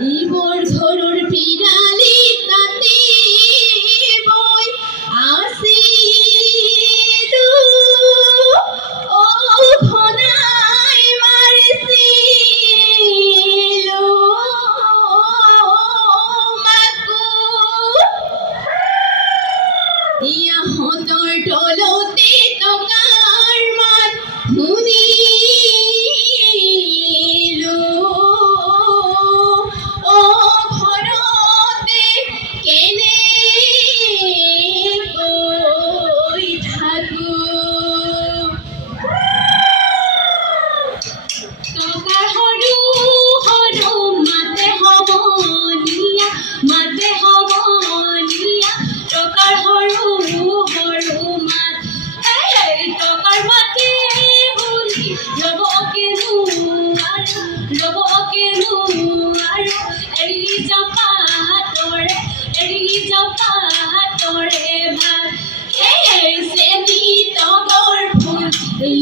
ইবর ধরুর পিরালি তাতে বই আসি ও খনাই মারছি মাকু ইয়া হতর টলতে তোকার মাত ধুনি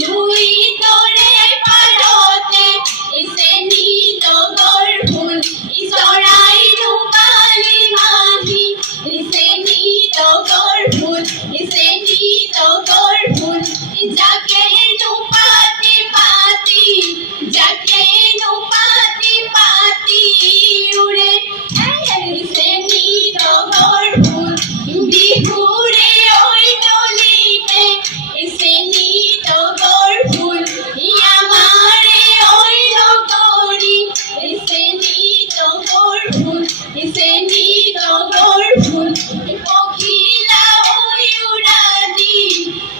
লুই তোরে পারতে ইসেনি তগর ফুল ইসরাই রূপালি মাহি ইসেনি তগর ফুল ইসেনি তগর ফুল যাকে নুপাতি পাতি যাকে নুপাতি পাতি উড়ে ইসেনি তগর ফুল বিহুরে ওই টলিতে ইসেনি তগর ফুল ইয়ামারে ওই নগরি ইসেনি তগর ফুল ইসেনি তগর ফুল পখিলা ওই উড়াদি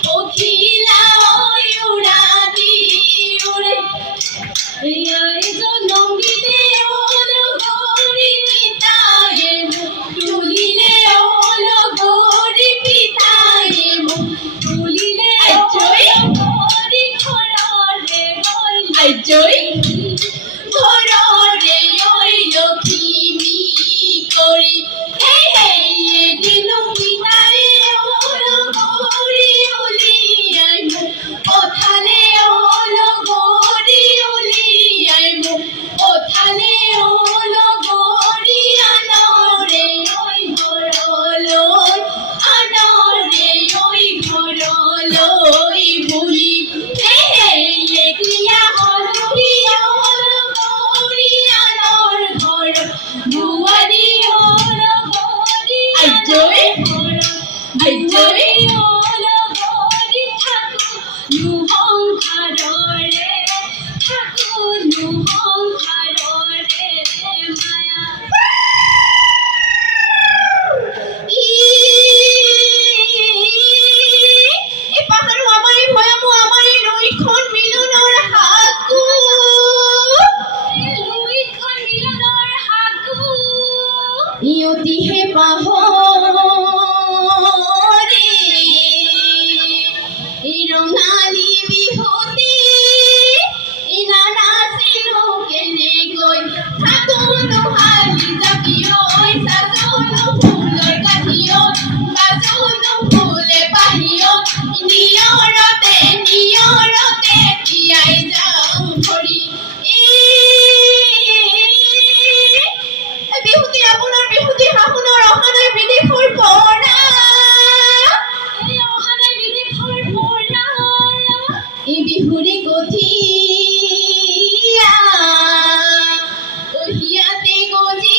পখিলা ওই উড়াদি উড়ে এই জনমিতে ওলো গরি পিতায়ে তুলিলে ওলো গরি পিতায়ে তুলিলে গরি ঘরে আইজই ঘরে ওই লক্ষ্মী করি হে হে এদিন পিতায়ে ওলো গরি উলিয়াই ওথালে ওলো গরি উলিয়াই ওথালে ওলো গরি আনরে ওই ঘরলই আনরে ওই ঘরলই বুলি হে হে একিয়া হলুরি ওলো গরি আনর ঘর দুয়ারি ওলো গরি আইজই আইজই ওলো গরি ঠাকুর নুহংখারে ঠাকুর নুহংখারে মায়া এ পাহাড় আমারে ভয়ামু আমারে লুইখন মিলনৰ হাকু লুইখন মিলনৰ হাকু ইয়তিহে পাহৰে ৰঙালী বিহুতি নানাচিলো কেনেকৈ থাকোনো হালি জাপিও চাচোনো ফুলৰ কাঠিও বাজোনো ফুলে পাহিও নিয়ৰতে তিয়াই যাওঁ ভৰি বিহুতি আপোনাৰ বিহুতি শাহুনৰ অহা নাই বিদেশৰ পৰা অহা নাই বিদেশৰ পৰা এই বিহুৰে গঠিয়া কহিয়াতে গজি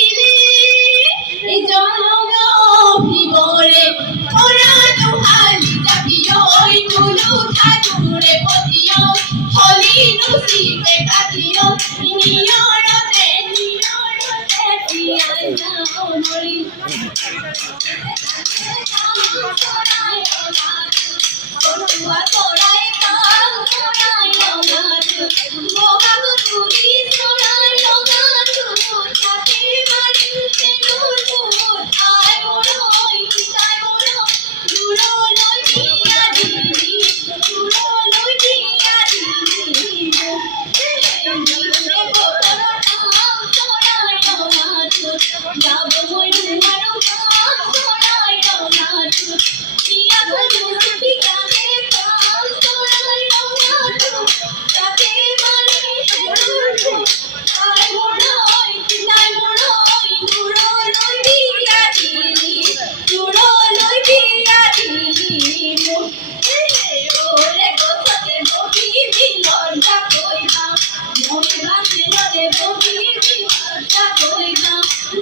কইনা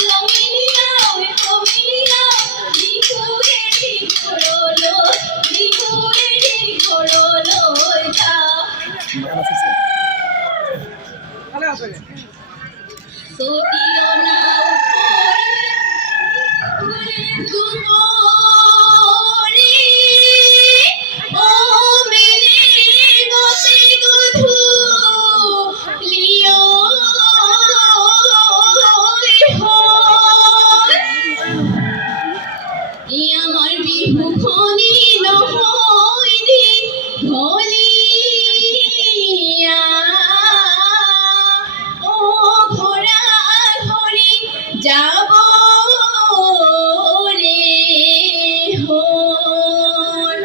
লমিলিয়া ওই কমিলিয়া বিহুরে ঘোড়লো বিহুরে ঘোড়লো যা সোটিও না দুমরে ও মেলে গতে গধু লিও আমার বিহু খনি নহয় দিন ভলিয়া ও ঘোড়া ঘড়ি যাব রে হন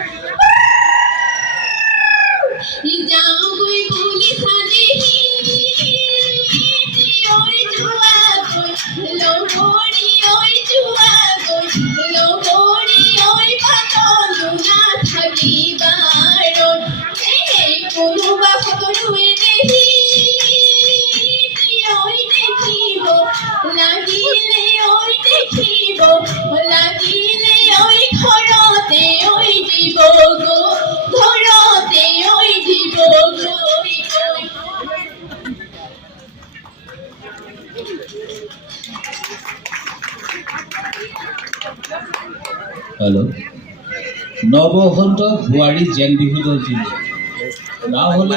যাও গই বলি সাদেহি ওই জুয়া গই লোহরি ওই জুয়া গই লোহরি ওই পাতন না থাকিবার এই কোনুবা ফতরুয়ে দেহি ওই দেখিব লাগিলে ওই দেখিব লাগিলে ওই ঘরতে ওই দিব গো ঘরতে ওই দিব গো हेलो नवबसंत भुआरी जेन बिहु दल ना हले